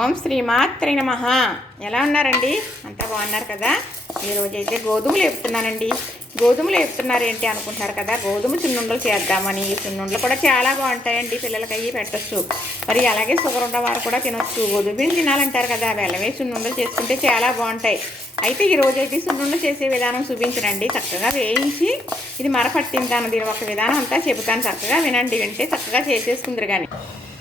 ఓం శ్రీమాత్రే నమః. ఎలా ఉన్నారండి? అంతా బాగున్నారు కదా? ఈరోజైతే గోధుమలు వేపుతున్నానండి. గోధుమలు వేపుతున్నారు ఏంటి అనుకుంటున్నారు కదా? గోధుమ సున్నుండలు చేద్దామని. ఈ సున్నుండలు కూడా చాలా బాగుంటాయండి, పిల్లలకి అయ్యి పెట్టచ్చు. మరి అలాగే షుగర్ ఉన్నవారు కూడా తినొచ్చు. గోధుమ పిండి తినాలంటారు కదా, బెల్లమే సున్నుండలు చేసుకుంటే చాలా బాగుంటాయి. అయితే ఈరోజైతే సున్నుండలు చేసే విధానం చూపించనండి. చక్కగా వేయించి ఇది మరపట్టింటాను. దీని ఒక విధానం అంతా చెబుతాను, చక్కగా వినండి. వింటే చక్కగా చేసేసుకుందరు. కానీ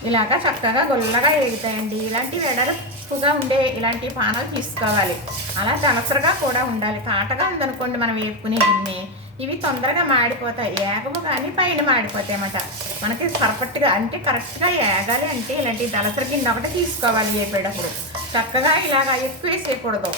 ఇలాగా చక్కగా గొల్లగా వేగుతాయండి. ఇలాంటి వెడల్పుగా ఉండే ఇలాంటి పానాలు తీసుకోవాలి. అలా తనసరగా కూడా ఉండాలి. కాటగా ఉందనుకోండి మనం వేపుకునే గిన్నె, ఇవి తొందరగా మాడిపోతాయి. ఏగము కానీ పైన మాడిపోతాయి అన్నమాట. మనకి పర్ఫెక్ట్గా అంటే కరెక్ట్గా ఏగాలి అంటే ఇలాంటి దళసరి గిన్నె ఒకటి తీసుకోవాలి. వేపేటప్పుడు చక్కగా ఇలాగా ఎక్కువ వేసేయకూడదు.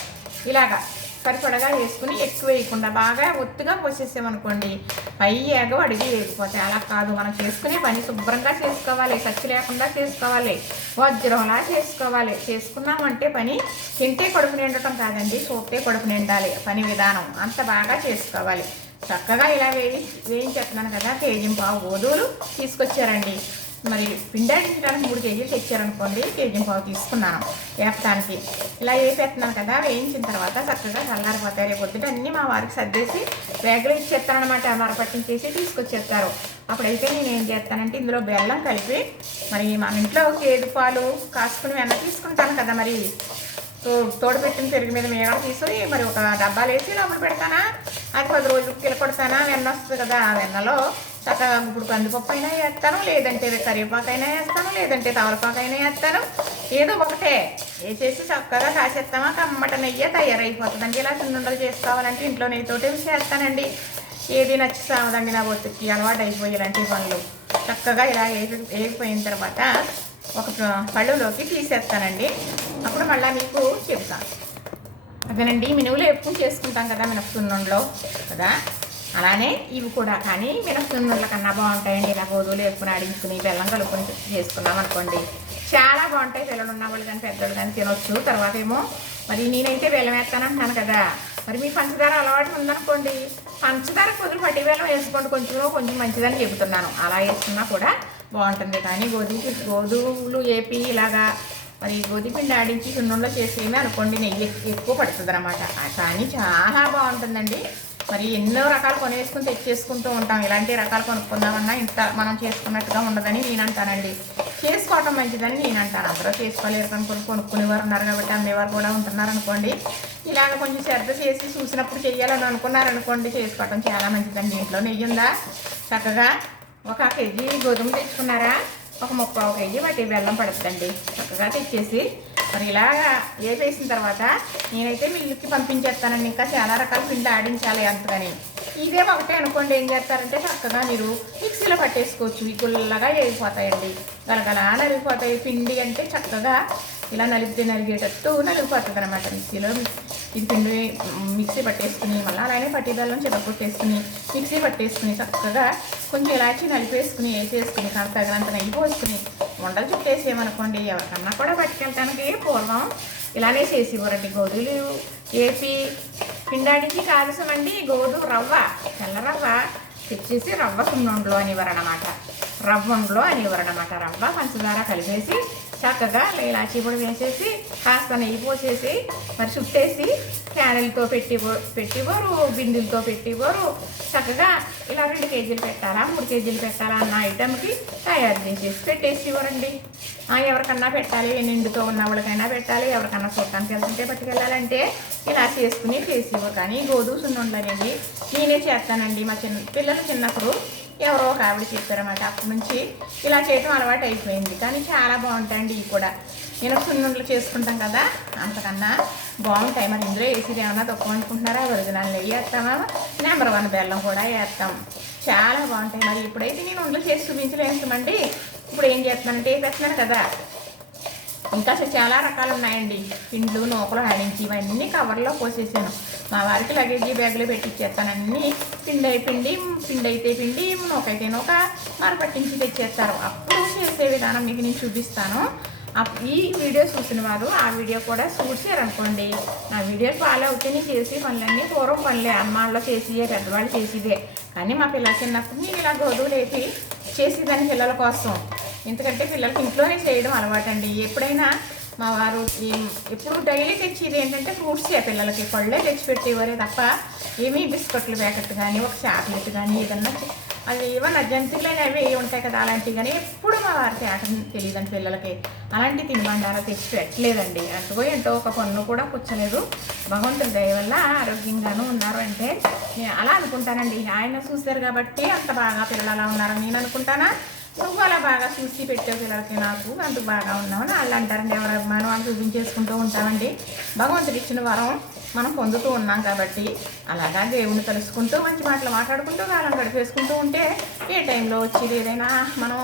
ఇలాగా సరిపడగా వేసుకుని ఎక్కువ వేయకుండా బాగా ఒత్తుగా పోసేసామనుకోండి పై ఏగ అడిగి వేగిపోతాయి. అలా కాదు, మనం చేసుకునే పని శుభ్రంగా చేసుకోవాలి. సచ్చి లేకుండా చేసుకోవాలి, వజ్రంలా చేసుకోవాలి. చేసుకున్నామంటే పని తింటే కడుపు నిండటం కాదండి, చూస్తే కడుపు నిండాలి. పని విధానం అంత బాగా చేసుకోవాలి. చక్కగా ఇలా వేయించేస్తున్నాను కదా. కేజీ పావు గోధుమలు తీసుకొచ్చారండి. మరి పిండాడించడానికి 3 కేజీలు తెచ్చారనుకోండి, కేజీ పావు తీసుకున్నాను వేపడానికి. ఇలా వేపేస్తున్నాను కదా. వేయించిన తర్వాత చక్కగా చల్లారిపోతాయి. రేపు పొద్దుట అన్నీ మా వారికి సర్దేసి వేగలు ఇచ్చేస్తానమాట. మరపట్టించేసి తీసుకొచ్చేస్తారు. అప్పుడైతే నేను ఏం చేస్తానంటే ఇందులో బెల్లం కలిపి, మరి మన ఇంట్లో కేజీ పాలు కాసుకుని వెన్న తీసుకుంటాను కదా, మరి తోడుపెట్టిన పెరుగు మీద మేగడ తీసుకుని మరి ఒక డబ్బాలు వేసి లోపల పెడతానా. అది 10 రోజులు కిలకొడతానా. వెన్న వస్తుంది కదా, ఆ వెన్నలో చక్కగా ఇప్పుడు కందిపప్పు అయినా వేస్తాను, లేదంటే కరివేపాకు అయినా వేస్తాను, లేదంటే తవలపాకు అయినా వేస్తాను. ఏదో ఒకటే వేసేసి చక్కగా కాసేస్తామా, కమ్మట నెయ్యి తయారైపోతుందండి. ఇలా సున్నుండలు చేసుకోవాలంటే ఇంట్లో నెయ్యితోటే చేస్తానండి. ఏది నచ్చుతామదండి నా బొత్తుకి అలవాటు అయిపోయాలంటే పనులు. చక్కగా ఇలా వేగిపోయిన తర్వాత ఒక పళ్ళులోకి తీసేస్తానండి. అప్పుడు మళ్ళీ మీకు చెప్తాను. అదేనండి, మినువులు ఎప్పుడు చేసుకుంటాం కదా మినపసున్నుండలో కదా, అలానే ఇవి కూడా. కానీ మినపసున్నుండల కన్నా బాగుంటాయండి. ఇలా గోధుమలు వేపుకుని ఆడించుకుని బెల్లం కలుపుకొని చేసుకున్నాం అనుకోండి, చాలా బాగుంటాయి. పిల్లలు ఉన్న వాళ్ళు కానీ పెద్దలు కానీ తినొచ్చు. తర్వాత ఏమో మరి నేనైతే బెల్లం వేస్తానంటున్నాను కదా, మరి మీ పంచదార అలవాటు ఉందనుకోండి, పంచదార కుదురు పట్టి బెల్లం వేసుకోండి. కొంచెం మంచిదని చెబుతున్నాను. అలా వేసుకున్నా కూడా బాగుంటుంది. కానీ గోధుమలు వేపి ఇలాగా మరి గోధుమపిండి ఆడించి సున్నుండలో చేసేమి అనుకోండి, నెయ్యి ఎక్కువ పడుతుంది అన్నమాట. కానీ చాలా బాగుంటుందండి. మరి ఎన్నో రకాలు కొనేసుకుని తెచ్చేసుకుంటూ ఉంటాం. ఇలాంటి రకాలు కొనుక్కుందామన్నా ఇంత మనం చేసుకున్నట్టుగా ఉండదని నేను అంటానండి. చేసుకోవటం మంచిదని నేను అంటాను. అందరూ చేసుకోలేరు కనుకొని కొనుక్కునేవారు ఉన్నారు కాబట్టి అమ్మేవారు కూడా ఉంటున్నారు అనుకోండి. ఇలాగ కొంచెం శ్రద్ధ చేసి చూసినప్పుడు చెయ్యాలని అనుకున్నారనుకోండి, చేసుకోవటం చాలా మంచిదండి. ఇంట్లో నెయ్యి ఉందా, చక్కగా 1 కేజీ గోధుమ తెచ్చుకున్నారా, ఒక 3/4 కేజీ వాటి బెల్లం పడుతుందండి. చక్కగా తెచ్చేసి మరి ఇలాగా వేపేసిన తర్వాత నేనైతే మిల్లుకి పంపించేస్తానండి. ఇంకా చాలా రకాల పిండి ఆడించాలి అంతగాని. ఇదే ఒకటే అనుకోండి, ఏం చేస్తారంటే చక్కగా మీరు మిక్సీలో పట్టేసుకోవచ్చు. ఈ గుల్లగా వేగిపోతాయండి, గలగలా నలిగిపోతాయి. పిండి అంటే చక్కగా ఇలా నలిగేటట్టు నలిగిపోతుంది అనమాట. మిక్సీలో ఇది పిండి మిక్సీ పట్టేసుకుని మళ్ళీ అలానే పట్టి బెల్లం చితగొట్టేసుకుని మిక్సీ పట్టేసుకుని చక్కగా కొంచెం ఇలాచి నలిపేసుకుని వేసేసుకుని తగినంత నెయ్యి పోసుకుని ఉండలు చుట్టేసేయమనుకోండి. ఎవరికన్నా కూడా పట్టుకెళ్ళటానికి పూర్వం ఇలానే చేసేవారండి. గోధుమలు వేపి పిండాడికి కాల్సమండి. గోధుమ రవ్వ, తెల్ల రవ్వ తెచ్చేసి రవ్వ సున్నుండలు అనేవారనమాట. రవ్వండలో అనేవారనమాట. రవ్వ పంచదార కలిపేసి చక్కగా ఇలాచీ పొడి వేసేసి కాస్త నెయ్యి పోసేసి మరి చుట్టేసి క్యారెల్తో పెట్టివారు, బిందులతో పెట్టివారు. చక్కగా ఇలా 2 కేజీలు పెట్టాలా 3 కేజీలు పెట్టాలా అన్న ఐటెంకి తయారు చేసేసి పెట్టేసేవారండి. ఎవరికన్నా పెట్టాలి, నిండుతో ఉన్న వాళ్ళకైనా పెట్టాలి, ఎవరికన్నా చూడటానికి వెళ్తుంటే పట్టుకెళ్ళాలంటే ఇలా చేసుకుని చేసేవారు. కానీ గోధుమ సున్నుండలు అనేది నేనే చేస్తానండి. మా పిల్లలు చిన్నప్పుడు ఎవరో ఒక ఆవిడ చెప్పారన్నమాట. అప్పటి నుంచి ఇలా చేయడం అలవాటు అయిపోయింది. కానీ చాలా బాగుంటాయండి. ఇవి కూడా నేను సున్నుండలు చేసుకుంటాం కదా, అంతకన్నా బాగుంటాయి. మరి ఇందులో వేసేది ఏమన్నా తక్కువ అనుకుంటున్నారా? ఒరిజినల్ నెయ్యి వేస్తామా, నెంబర్ 1 బెల్లం కూడా వేస్తాం. చాలా బాగుంటాయి. మరి ఇప్పుడైతే నేను ఉండలు చేసి చూపించలేస్తామండి. ఇప్పుడు ఏం చేస్తున్నానంటే వేసేస్తున్నాను కదా. ఇంకా చాలా రకాలు ఉన్నాయండి. పిండ్లు నూకలు ఆడించి ఇవన్నీ కవర్లో పోసేసాను. మా వారికి లగేజీ బ్యాగులో పెట్టిచ్చేస్తాను. అన్నీ పిండి అయితే పిండి, నూకైతే నూక మరపట్టించి తెచ్చేస్తారు. అప్పుడు చేసే విధానం మీకు నేను చూపిస్తాను. ఈ వీడియో చూసిన వారు ఆ వీడియో కూడా చూసారనుకోండి, నా వీడియో ఫాలో అవుతే నేను చేసే పనులన్నీ పూర్వం పనులే. అమ్మాళ్ళు చేసిదే, పెద్దవాళ్ళు చేసిదే. కానీ మా పిల్లలు చిన్నప్పుడు నేను ఇలా గోధుమలు వేసి చేసేదాన్ని పిల్లల కోసం. ఎందుకంటే పిల్లలకి ఇంట్లోనే చేయడం అలవాటండి. ఎప్పుడైనా మా వారు ఎప్పుడు డైలీ తెచ్చేది ఏంటంటే ఫ్రూట్సే పిల్లలకి పళ్ళే తెచ్చిపెట్టేవారే తప్ప ఏమీ బిస్కెట్లు ప్యాకెట్ కానీ ఒక చాక్లెట్ కానీ ఏదన్నా అది ఏమన్నా జంతువులైన అవి ఉంటాయి కదా అలాంటివి కానీ ఎప్పుడు మా వారి తేటం తెలియదండి పిల్లలకి అలాంటి తినబండారా తెచ్చి పెట్టలేదండి అంటూ ఏంటో ఒక పన్ను కూడా కూర్చోలేదు భగవంతుడి దయ వల్ల ఆరోగ్యంగానూ ఉన్నారు అంటే నేను అలా అనుకుంటానండి ఆయన చూశారు కాబట్టి అంత బాగా పిల్లలు అలా ఉన్నారని నేను అనుకుంటానా నువ్వు అలా బాగా చూసి పెట్టే పిల్లలకి నాకు అంత బాగా ఉన్నామని వాళ్ళు అంటారండి ఎవరి అభిమానం వాళ్ళు చూపించేసుకుంటూ ఉంటామండి భగవంతుడు ఇచ్చిన వరం మనం పొందుతూ ఉన్నాం కాబట్టి అలాగా దేవుని కలుసుకుంటూ మంచి మాటలు మాట్లాడుకుంటూ కాలం గడిపేసుకుంటూ ఉంటే ఏ టైంలో వచ్చేది ఏదైనా మనం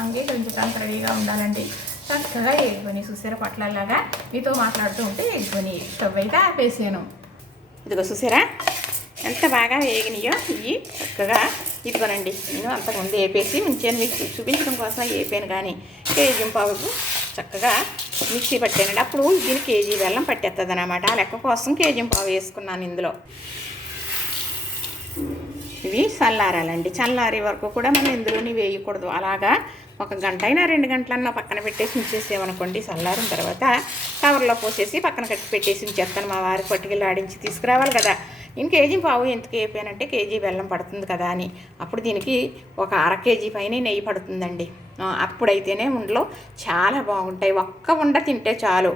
అంగీకరించడానికి రెడీగా ఉండాలండి చక్కగా ఎగ్గుని చూసారా పట్లలాగా మీతో మాట్లాడుతూ ఉంటే ఎగ్గుని స్టవ్ అయితే ఆపేసాను ఇదిగో చూసారా ఎంత బాగా వేగినాయో ఇవి చక్కగా ఇదిగోనండి నేను అంతకుముందు వేపేసి ఉంచాను మీకు చూపించడం కోసం వేపాను కానీ కేజీ పావుకు చక్కగా మిక్సీ పట్టానండి అప్పుడు దీన్ని కేజీ బెల్లం పట్టేస్తుంది అనమాట ఆ లెక్క కోసం కేజీ పావు వేసుకున్నాను ఇందులో ఇవి చల్లారాలండి చల్లారే వరకు కూడా మనం ఇందులోని వేయకూడదు అలాగా 1 గంట అయినా 2 గంటలన్నా పక్కన పెట్టేసి ఉంచేసామనుకోండి చల్లారిన తర్వాత కవర్లో పోసేసి పక్కన కట్టి పెట్టేసి ఉంచేస్తాను మా వారికి పట్టుకెళ్ళి ఆడించి తీసుకురావాలి కదా నేను కేజీ పావు ఎందుకు వేపానంటే కేజీ బెల్లం పడుతుంది కదా అని అప్పుడు దీనికి ఒక 1/2 కేజీ పైన నెయ్యి పడుతుందండి అప్పుడైతేనే ఉండలో చాలా బాగుంటాయి ఒక్క ఉండ తింటే చాలు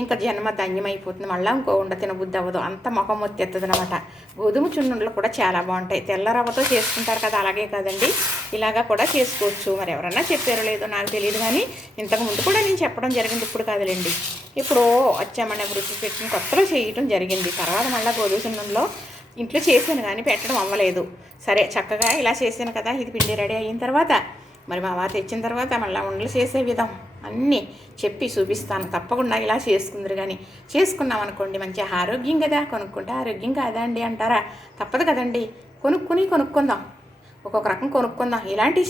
ఇంకా జన్మ ధన్యమైపోతుంది మళ్ళీ ఇంకో ఉండ తినబుద్ధి అవ్వదు అంత ముఖం వచ్చేస్తుంది అనమాట గోధుమ చున్నుండలు కూడా చాలా బాగుంటాయి తెల్ల రవ్వతో చేసుకుంటారు కదా అలాగే కదండి ఇలాగా కూడా చేసుకోవచ్చు మరి ఎవరన్నా చెప్పారో లేదో నాకు తెలియదు కానీ ఇంతకుముందు కూడా నేను చెప్పడం జరిగింది ఇప్పుడు కాదులేండి ఇప్పుడు వచ్చామని వృత్తి పెట్టిన కొత్తలో చేయటం జరిగింది తర్వాత మళ్ళీ గోధుమ చున్నుండలో ఇంట్లో చేశాను కానీ పెట్టడం అవ్వలేదు సరే చక్కగా ఇలా చేశాను కదా ఇది పిండి రెడీ అయిన తర్వాత మరి మా వారు తెచ్చిన తర్వాత మళ్ళీ ఉండలు చేసే విధం అన్నీ చెప్పి చూపిస్తాను తప్పకుండా ఇలా చేసుకుందరు కానీ చేసుకున్నాం అనుకోండి మంచి ఆరోగ్యం కదా కొనుక్కుంటే ఆరోగ్యం కాదా అండి అంటారా తప్పదు కదండి కొనుక్కుందాం ఒక్కొక్క రకం కొనుక్కుందాం ఇలాంటివి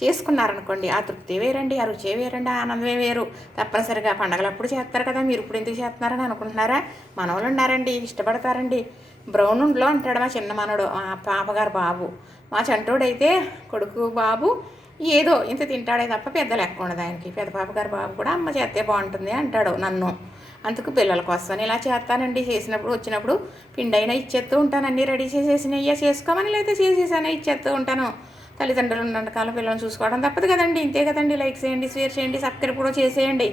చేసుకున్నారనుకోండి ఆ తృప్తి వేరండి ఆ రుచి వేరండి ఆ ఆనందమే వేరు తప్పనిసరిగా పండగలప్పుడు చేస్తారు కదా మీరు ఇప్పుడు ఎందుకు చేస్తున్నారని అనుకుంటున్నారా మనవాళ్ళు ఉన్నారండి ఇష్టపడతారండి బ్రౌన్ ఉండలో అంటాడు మా చిన్న మనడు మా పాపగారు బాబు మా చంటోడైతే కొడుకు బాబు ఏదో ఇంత తింటాడే తప్ప పెద్ద లెక్క ఉండదు ఆయనకి పెద్ద పాపగారు బాబు కూడా అమ్మ చేస్తే బాగుంటుంది అంటాడు నన్ను అందుకు పిల్లల కోసం ఇలా చేస్తానండి చేసినప్పుడు వచ్చినప్పుడు పిండి అయినా ఇచ్చేస్తూ ఉంటాను అన్నీ రెడీ చేసేసినయ్యా చేసుకోమని లేకపోతే చేసేసానే ఇచ్చేస్తూ ఉంటాను తల్లిదండ్రులు ఉన్నంతకాలం పిల్లల్ని చూసుకోవడం తప్పదు కదండి ఇంతే కదండి లైక్ చేయండి షేర్ చేయండి సబ్స్క్రైబ్ కూడా చేసేయండి